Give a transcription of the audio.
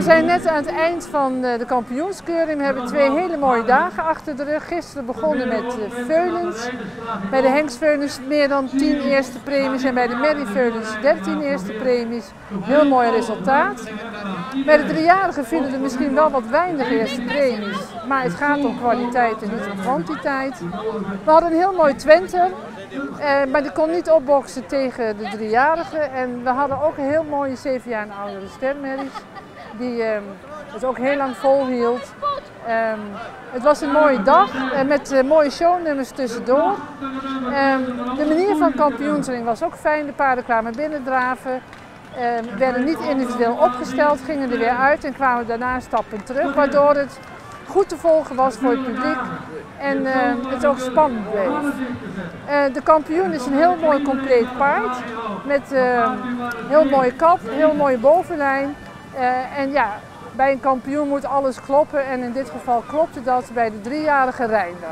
We zijn net aan het eind van de kampioenskeuring. We hebben 2 hele mooie dagen achter de rug. Gisteren begonnen met veulens. Bij de Henks Veulens meer dan 10 eerste premies en bij de Merrie Veulens 13 eerste premies. Heel mooi resultaat. Bij de 3-jarigen vielen er misschien wel wat weinig eerste premies. Maar het gaat om kwaliteit en niet om kwantiteit. We hadden een heel mooi Twenter. Maar die kon niet opboksen tegen de 3-jarigen. En we hadden ook een heel mooie 7 jaar en oudere stermerries. Die het ook heel lang volhield. Het was een mooie dag met mooie shownummers tussendoor. De manier van kampioensring was ook fijn. De paarden kwamen binnendraven. Werden niet individueel opgesteld, gingen er weer uit en kwamen daarna stappen terug. Waardoor het goed te volgen was voor het publiek en het ook spannend bleef. De kampioen is een heel mooi compleet paard. Met heel mooie kap, heel mooie bovenlijn. En ja, bij een kampioen moet alles kloppen en in dit geval klopte dat bij de 3-jarige Reinder.